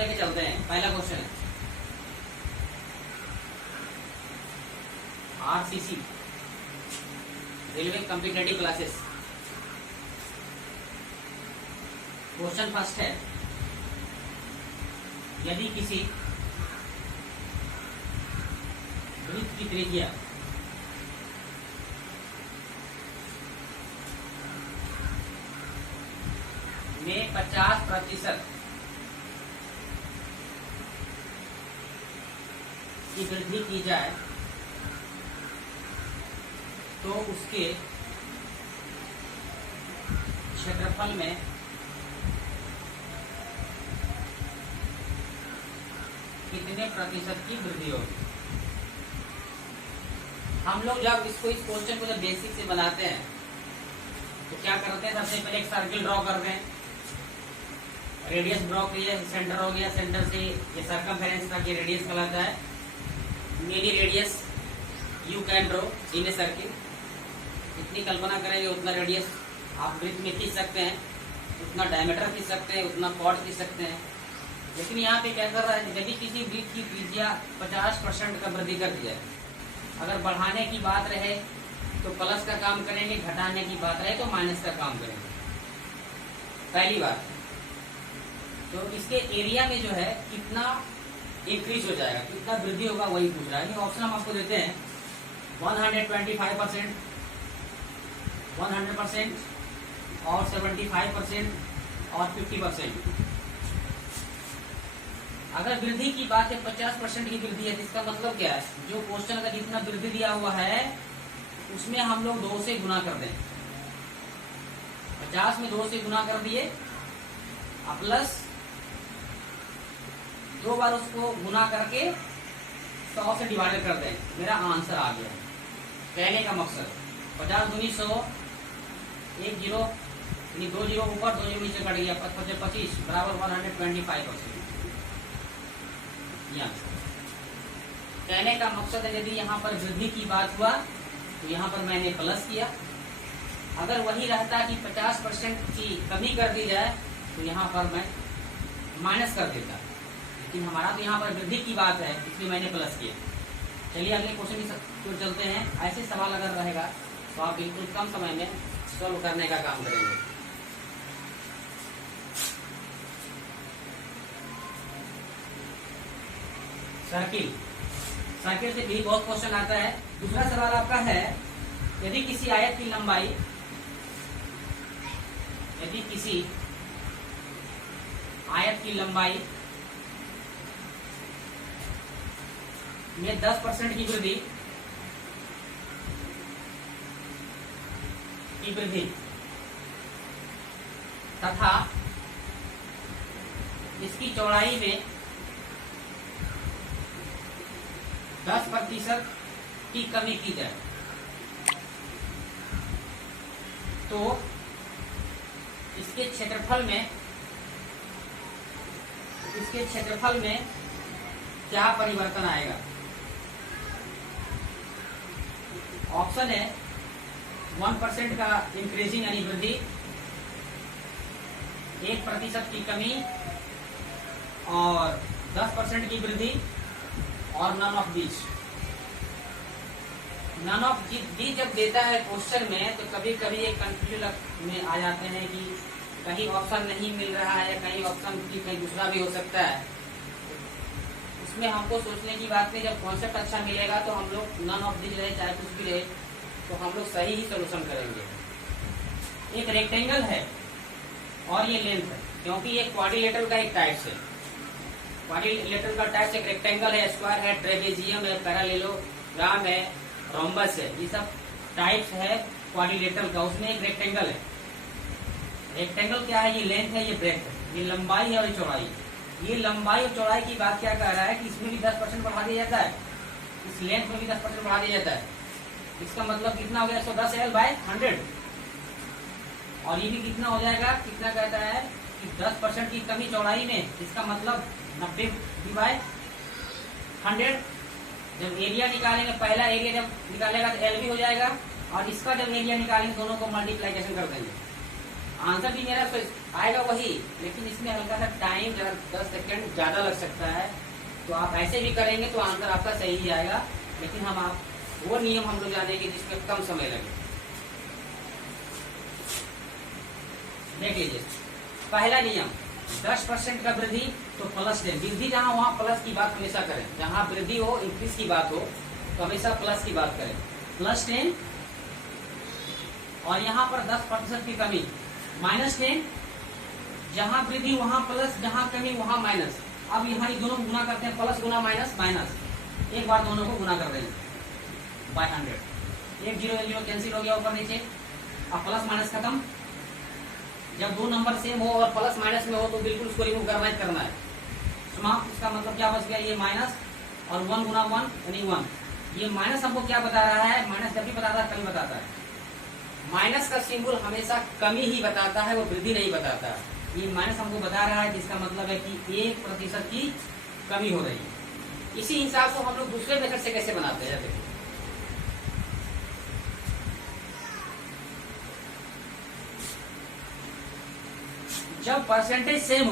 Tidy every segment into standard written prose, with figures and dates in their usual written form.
लेके चलते हैं। पहला क्वेश्चन है RCC railway competitive classes. Question first है, यदि किसी वृत्त की त्रिज्या में 50% की वृद्धि की जाए तो उसके क्षेत्रफल में कितने प्रतिशत की वृद्धि होगी। हम लोग जब इस क्वेश्चन को जब बेसिक से बनाते हैं तो क्या करते हैं, सबसे पहले एक सर्किल ड्रॉ करते हैं, रेडियस ड्रॉ किया, सेंटर हो गया, सेंटर से ये सर्कमफेरेंस तक ये रेडियस कहलाता है। Many radius you can draw in a circle. जितनी कल्पना करेंगे उतना रेडियस आप वृत्त में खींच सकते हैं, उतना डायमीटर खींच सकते हैं, उतना कॉर्ड खींच सकते हैं। लेकिन यहाँ पे क्या कर रहा है, यदि किसी वृत्त की त्रिज्या 50% का वृद्धि कर दी जाए, अगर बढ़ाने की बात रहे तो प्लस का काम करेंगे, घटाने की बात रहे तो माइनस का काम करेंगे। पहली बात तो इसके एरिया में जो है कितना इंक्रीज हो जाएगा, कितना वृद्धि होगा, वही पूछ रहा है। ऑप्शन हम आपको देते हैं 125%, 100% और 75% और 50%। अगर वृद्धि की बात है 50% की वृद्धि है तो इसका मतलब क्या है, जो क्वेश्चन का जितना वृद्धि दिया हुआ है उसमें हम लोग 2 से गुना कर दें। 50 में 2 से गुना कर दिए प्लस 2 बार उसको गुना करके 100 से डिवाइड कर दें, मेरा आंसर आ गया। कहने का मकसद 50 दूनी 100, 1 जीरो यानी 2 जीरो ऊपर 2 जीरो नीचे कट गया, 25 बराबर 125%। कहने का मकसद है यदि यहाँ पर वृद्धि की बात हुआ तो यहाँ पर मैंने प्लस किया, अगर वही रहता कि 50% की कमी कर दी जाए तो यहाँ पर मैं माइनस कर देता, लेकिन हमारा तो यहाँ पर वृद्धि की बात है इसलिए मैंने प्लस किया। चलिए अगले क्वेश्चन की चलते हैं। ऐसे सवाल अगर रहेगा तो आप बिल्कुल कम समय में सॉल्व करने का काम करेंगे। सर्किल से भी बहुत क्वेश्चन आता है। दूसरा सवाल आपका है, यदि किसी आयत की लंबाई में 10% की वृद्धि तथा इसकी चौड़ाई में 10% की कमी की जाए तो इसके क्षेत्रफल में क्या परिवर्तन आएगा। ऑप्शन है 1% का इंक्रीजिंग यानी वृद्धि, 1% की कमी और 10% की वृद्धि और none of these. None of these जब देता है क्वेश्चन में तो कभी कभी एक कंफ्यूजन में आ जाते हैं कि कहीं ऑप्शन नहीं मिल रहा है या कहीं ऑप्शन कहीं दूसरा भी हो सकता है। उसमें हमको सोचने की बात नहीं, जब कॉन्सेप्ट अच्छा मिलेगा तो हम लोग नन ऑफ दीज रहे चाहे कुछ भी रहे तो हम लोग सही ही सोल्यूशन करेंगे। एक रेक्टेंगल है और ये लेंथ है, क्योंकि ये क्वाड्रिलेटरल का एक टाइप्स है। क्वाड्रिलेटरल का टाइप्स एक रेक्टेंगल है, स्क्वायर है, ट्रेपेजियम है, पैरालेलोग्राम है, रोम्बस है, ये सब टाइप्स है क्वाड्रिलेटरल का। उसमें एक रेक्टेंगल है। रेक्टेंगल क्या है, ये लेंथ है, ये ब्रेथ है, ये लंबाई है और ये चौड़ाई। ये लंबाई और चौड़ाई की बात क्या कह रहा है कि इसमें भी 10% बढ़ा दिया जाता है, इस लेंथ में भी 10% बढ़ा दिया जाता है। इसका मतलब कितना हो गया 110L/100 और ये भी कितना हो जाएगा, कितना कहता है कि 10% की कमी चौड़ाई में, इसका मतलब 90/100। जब एरिया निकालेंगे, पहला एरिया जब निकालेगा तो L भी हो जाएगा और इसका जब एरिया निकालेंगे दोनों को मल्टीप्लाइकेशन कर देंगे। आंसर भी मेरा आएगा वही, लेकिन इसमें हल्का सा टाइम जरा 10 सेकंड ज्यादा लग सकता है। तो आप ऐसे भी करेंगे तो आंसर आपका सही ही आएगा, लेकिन आप वो नियम हम लोग जानेंगे जिसमें कम समय लगे। देख लीजिए, पहला नियम 10% का वृद्धि तो प्लस 10, वृद्धि जहां वहां प्लस की बात हमेशा करें, जहां वृद्धि हो इंक्रीज की बात हो तो हमेशा प्लस की बात करें, +10। और यहाँ पर 10% की कमी -10, जहां वृद्धि वहां प्लस, जहां कमी वहां माइनस। अब यहाँ ये दोनों गुना करते हैं, प्लस गुना माइनस माइनस, एक बार दोनों को गुना कर देंगे बाय 100। 1 0 0 कैंसिल हो गया ऊपर नीचे, अब प्लस माइनस खत्म। जब दो नंबर सेम हो और प्लस माइनस में हो तो बिल्कुल उसको रिमूव करना है। समाप्त। इसका मतलब क्या बच गया, ये माइनस और 1 गुना 1 यानी 1। ये माइनस हमको क्या बता रहा है, माइनस जब भी बताता है कमी बताता है। माइनस का सिंबल हमेशा कमी ही बताता है, वो वृद्धि नहीं बताता। ये माइनस हमको बता रहा है, जिसका मतलब है कि 1% की कमी हो रही है। इसी हिसाब से हम लोग दूसरे मेथड से कैसे बनाते हैं, देखिए जब परसेंटेज सेम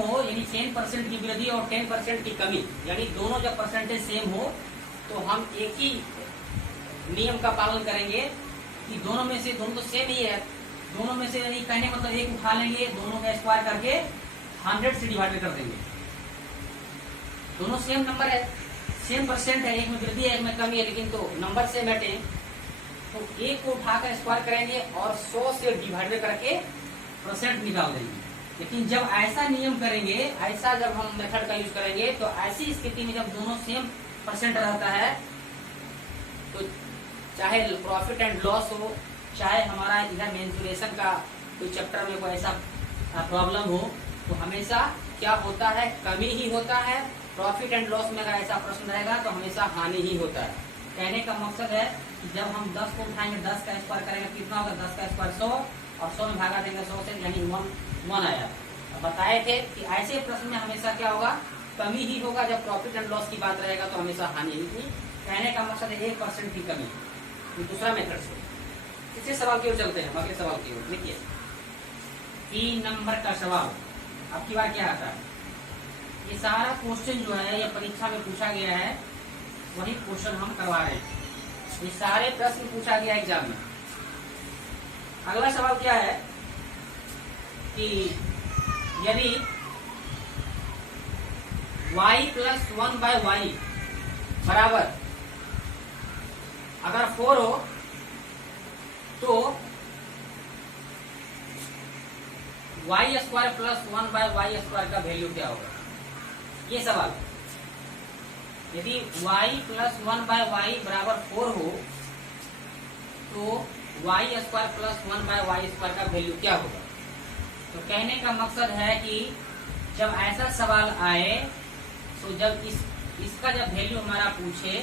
हो, यानी 10% की वृद्धि और 10% की कमी, यानी दोनों जब परसेंटेज सेम हो तो हम एक ही नियम का पालन करेंगे कि दोनों में से, दोनों तो सेम ही है, दोनों में से यानी कहने मतलब एक उठा लेंगे, दोनों का स्क्वायर करके 100 से डिवाइड कर देंगे। दोनों सेम नंबर है, सेम परसेंट है, एक में वृद्धि है एक में कमी है, लेकिन तो नंबर सेम है, तो एक को उठाकर स्क्वायर करेंगे और 100 से डिवाइड करके परसेंट निकाल देंगे। लेकिन जब ऐसा नियम करेंगे, ऐसा जब हम मेथड का यूज करेंगे, तो ऐसी स्थिति में जब दोनों सेम परसेंट रहता है, तो चाहे प्रॉफिट एंड लॉस हो, चाहे हमारा इधर मेंसुरेशन का कोई चैप्टर में कोई ऐसा प्रॉब्लम हो, तो हमेशा क्या होता है, कमी ही होता है। प्रॉफिट एंड लॉस में अगर ऐसा प्रश्न रहेगा तो हमेशा हानि ही होता है। कहने का मकसद है कि जब हम 10 को उठाएंगे, 10 का स्क्वायर करेंगे, कितना होगा, 10 का स्क्वायर 100 और 100 में भागा देंगे 100 से, यानी 1 आया। बताए थे कि ऐसे प्रश्न में हमेशा क्या होगा, कमी ही होगा। जब प्रॉफिट एंड लॉस की बात रहेगा तो हमेशा हानि ही थी। कहने का मकसद है 1% की कमी। दूसरा मेथड से इसी सवाल की ओर चलते हैं, अगले सवाल की ओर। देखिए 3 नंबर का सवाल अब की बार क्या आता है, ये सारा क्वेश्चन जो है ये परीक्षा में पूछा गया है, वही क्वेश्चन हम करवा रहे हैं। ये सारे प्रश्न पूछा गया एग्जाम में। अगला सवाल क्या है कि यदि y + 1/y बराबर अगर 4 हो तो y² + 1/y² का वैल्यू क्या होगा, ये सवाल। यदि y + 1/y बराबर 4 हो तो y² + 1/y² का वैल्यू क्या होगा। तो कहने का मकसद है कि जब ऐसा सवाल आए तो जब इसका जब वैल्यू हमारा पूछे,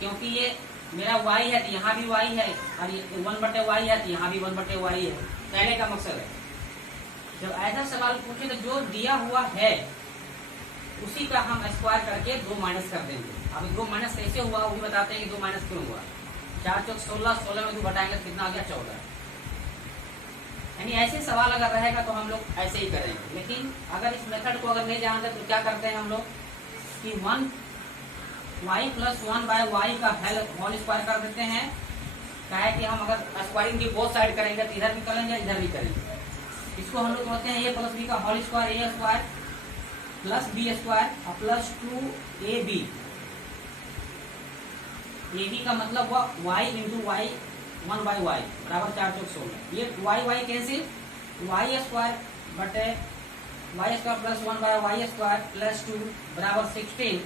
क्योंकि ये मेरा y है तो यहाँ भी y है, और 1/y है तो यहाँ भी 1/y है। कहने का मकसद है जब ऐसा सवाल पूछे तो जो दिया हुआ है उसी का हम स्क्वायर करके 2 माइनस कर देंगे। अब 2 माइनस कैसे हुआ वो भी बताते हैं कि 2 माइनस क्यों हुआ। 4 चौक 16, 16 में 2 घटाएंगे तो कितना आ गया, 14। यानी ऐसे सवाल अगर रहेगा तो हम लोग ऐसे ही करेंगे। लेकिन अगर इस मेथड को अगर नहीं जानते तो क्या करते हैं हम लोग कि y + 1/y का होल स्क्वायर कर देते हैं। क्या है कि हम अगर स्क्वायरिंग की बोथ साइड करेंगे तो इधर भी करेंगे इधर भी करेंगे। इसको हम लोग बोलते हैं a + b का होल स्क्वायर, a² + b² और + 2ab। ab का मतलब हुआ y × y 1/y बराबर 4 चौक 16। ये y कैंसिल, y² बटे y² + 1/y² + 2 बराबर 16।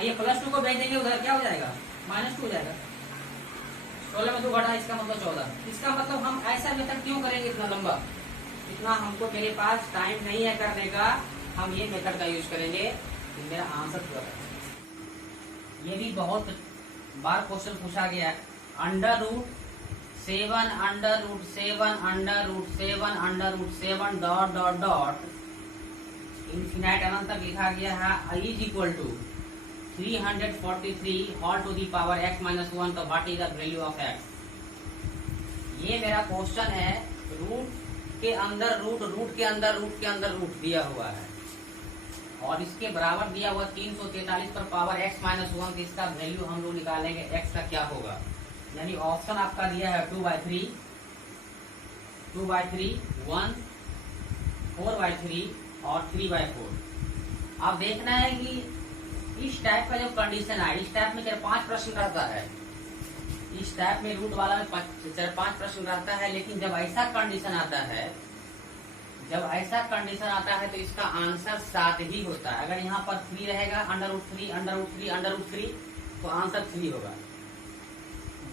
ये +2 को भेज देंगे उधर, क्या हो जाएगा, -2 हो जाएगा। 16 में 2 घटा, इसका मतलब 14। इसका मतलब हम ऐसा मेथड क्यों करेंगे इतना लंबा, इतना हमको मेरे पास टाइम नहीं है करने का, हम ये मेथड का यूज करेंगे। तो मेरा आंसर पूरा है। ये भी बहुत बार क्वेश्चन पूछा गया है। √7 √7 इन्फिनाइट अनंत तक लिखा गया है। i = 343 whole to the power x - 1। तो what is the value of x। ये मेरा क्वेश्चन है, रूट के अंदर रूट, रूट के अंदर रूट के अंदर रूट दिया हुआ है और इसके बराबर दिया हुआ 343 पर पावर x माइनस 1, तो इसका वैल्यू हम लोग निकालेंगे x का क्या होगा। यानी ऑप्शन आपका दिया है 2/3, 2/3, 1, 4/3 और 3/4। अब देखना है कि इस टाइप का जो कंडीशन है, इस टाइप में 4-5 प्रश्न रहता है, इस टाइप में रूट वाला में 4-5 प्रश्न रहता है। लेकिन जब ऐसा कंडीशन आता है, जब ऐसा कंडीशन आता है तो इसका आंसर 7 ही होता है। अगर यहाँ पर 3 रहेगा, √3, √3, √3, तो आंसर 3 होगा।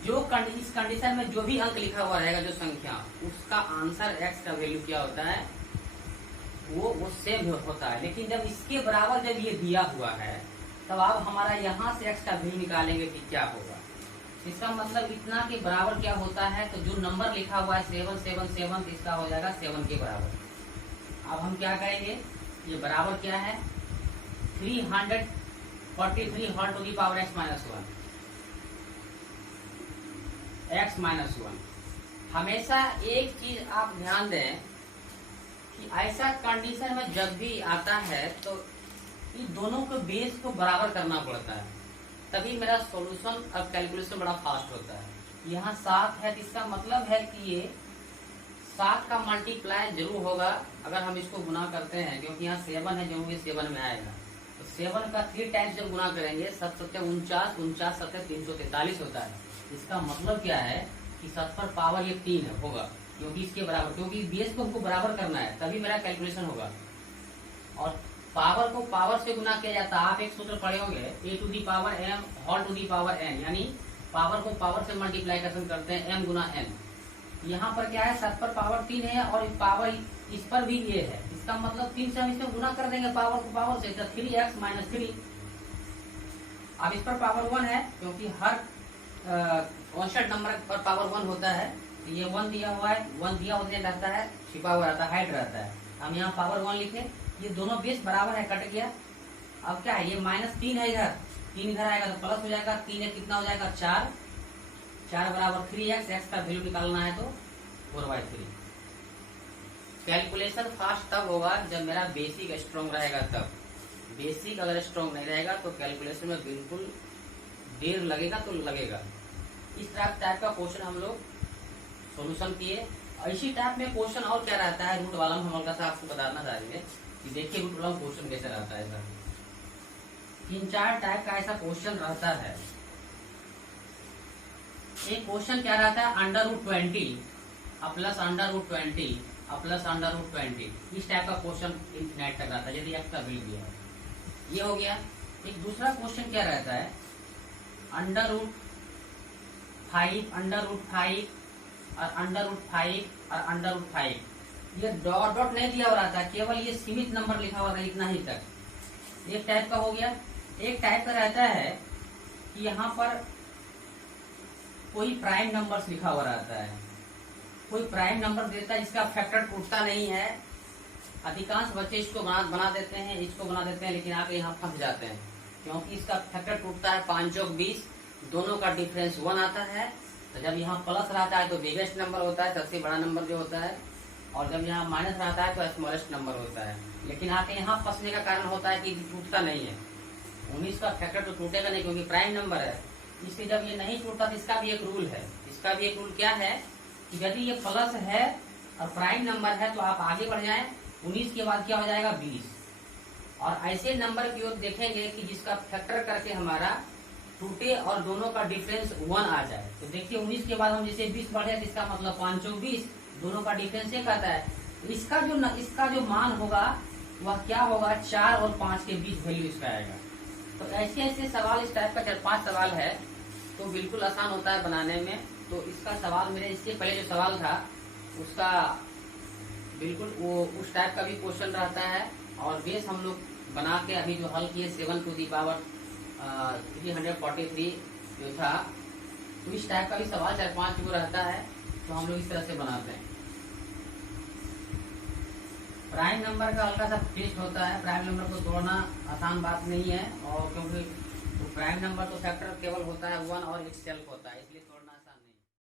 जो इस कंडीशन में जो भी अंक लिखा हुआ रहेगा, जो संख्या, उसका आंसर x का वैल्यू क्या होता है, वो सेम होता है। लेकिन जब इसके बराबर जब ये दिया हुआ है, तब आप हमारा यहाँ से x का वैल्यू निकालेंगे कि क्या होगा। इसका मतलब इतना के बराबर क्या होता है, तो जो नंबर लिखा हुआ है 777, तो इसका हो जाएगा 7 के बराबर। अब हम क्या करेंगे, ये बराबर क्या है, 343 whole to the power x minus 1, x minus 1। हमेशा एक चीज आप ध्यान दें कि ऐसा कंडीशन में जब भी आता है तो इन दोनों के बेस को बराबर करना पड़ता है, तभी मेरा सॉल्यूशन और कैलकुलेशन बड़ा फास्ट होता है। यहाँ 7 है तो इसका मतलब है कि ये 7 का मल्टीप्लाई जरूर होगा अगर हम इसको गुना करते हैं, क्योंकि यहाँ 7 है, जो भी 7 में आएगा तो 7 का 3 टाइम्स जब गुना करेंगे 7 7 49, 49 7 343 होता है। इसका मतलब क्या है कि 7 पर पावर ये 3 होगा, क्योंकि इसके बराबर, क्योंकि बेस को हमको बराबर करना है, तभी मेरा कैलकुलेशन होगा। और पावर को पावर से गुना किया जाता है। आप एक सूत्र पढ़े होंगे, a to the power m whole to the power n, यानी पावर को पावर से मल्टीप्लाइकेशन करते हैं m गुना n। यहाँ पर क्या है, 7 पर पावर 3 है और पावर इस पर भी ये है, इसका मतलब 3 से हम इसमें गुना कर देंगे पावर को पावर से, तो 3x माइनस 3। अब इस पर पावर 1 है, क्योंकि हर कांस्टेंट नंबर पर पावर 1 होता है। तो ये 1 दिया हुआ है, 1 दिया होने रहता है, छिपा हुआ रहता है, हाइड रहता है। हम यहाँ पावर 1 लिखे, ये दोनों बेस बराबर है, कट गया। अब क्या है, ये -3 है, इधर 3 इधर आएगा तो प्लस हो जाएगा, 3 है कितना हो जाएगा 4, 4 बराबर 3x, x का वैल्यू निकालना है तो 4/3। कैलकुलेशन फास्ट तब होगा जब मेरा बेसिक स्ट्रॉन्ग रहेगा, तब। बेसिक अगर स्ट्रॉन्ग नहीं रहेगा तो कैलकुलेशन में बिल्कुल देर लगेगा तो लगेगा। इस टाइप का क्वेश्चन हम लोग सॉल्यूशन किए। इसी टाइप में क्वेश्चन और क्या रहता है रूट वाला में, हम हल्का सा आपको बताना चाहेंगे कि देखिए रूट वाला क्वेश्चन कैसे रहता है। ऐसा 3-4 टाइप का ऐसा क्वेश्चन रहता है। एक क्वेश्चन क्या रहता है, √20 प्लस √20 प्लस √20, इस टाइप का क्वेश्चन इंफिनिट तक रहता है, यदि x का वैल्यू दिया है। ये हो गया। एक दूसरा क्वेश्चन क्या रहता है, √5 और √5 ये डॉट डॉट नहीं दिया हुआ रहता, केवल ये सीमित नंबर लिखा हुआ था, इतना ही तक। एक टाइप का हो गया। एक टाइप का रहता है कि यहाँ पर कोई प्राइम नंबर्स लिखा हुआ रहता है, कोई प्राइम नंबर देता है, इसका फैक्टर टूटता नहीं है। अधिकांश बच्चे इसको बना देते हैं, इसको बना देते हैं, लेकिन आके यहाँ फंस जाते हैं, क्योंकि इसका फैक्टर टूटता है 5 चौक 20, दोनों का डिफरेंस 1 आता है। तो जब यहाँ प्लस रहता है तो बिगेस्ट नंबर होता है, सबसे बड़ा नंबर जो होता है, और जब यहाँ माइनस रहता है तो स्मॉलेस्ट नंबर होता है। लेकिन आके यहाँ फंसने का कारण होता है कि टूटता नहीं है। 19 का फैक्टर तो टूटेगा नहीं, क्योंकि प्राइम नंबर है। इसलिए जब ये नहीं टूटता तो इसका भी एक रूल है। इसका भी एक रूल क्या है कि यदि ये प्लस है और प्राइम नंबर है तो आप आगे बढ़ जाएं, 19 के बाद क्या हो जाएगा 20। और ऐसे नंबर की ओर देखेंगे कि जिसका फैक्टर करके हमारा टूटे और दोनों का डिफरेंस 1 आ जाए। तो देखिए 19 के बाद हम जैसे 20 बढ़े तो इसका मतलब 5 चौक 20, दोनों का डिफरेंस 1 आता है। तो इसका जो मान होगा वह क्या होगा, 4 और 5 के बीच वैल्यू इसका आएगा। तो ऐसे ऐसे सवाल, इस टाइप का 4-5 सवाल है, तो बिल्कुल आसान होता है बनाने में। तो इसका सवाल मेरे इसके पहले जो सवाल था उसका बिल्कुल वो उस टाइप का भी क्वेश्चन रहता है। और बेस हम लोग बना के अभी जो हल किए 7 टू दी पावर 343 जो था, तो इस टाइप का भी सवाल 4-5 जो रहता है, तो हम लोग इस तरह से बनाते हैं। प्राइम नंबर का हल्का सा टेस्ट होता है, प्राइम नंबर को तोड़ना आसान बात नहीं है, और क्योंकि तो प्राइम नंबर तो फैक्टर केवल होता है 1 और एक सेल्फ होता है, इसलिए तोड़ना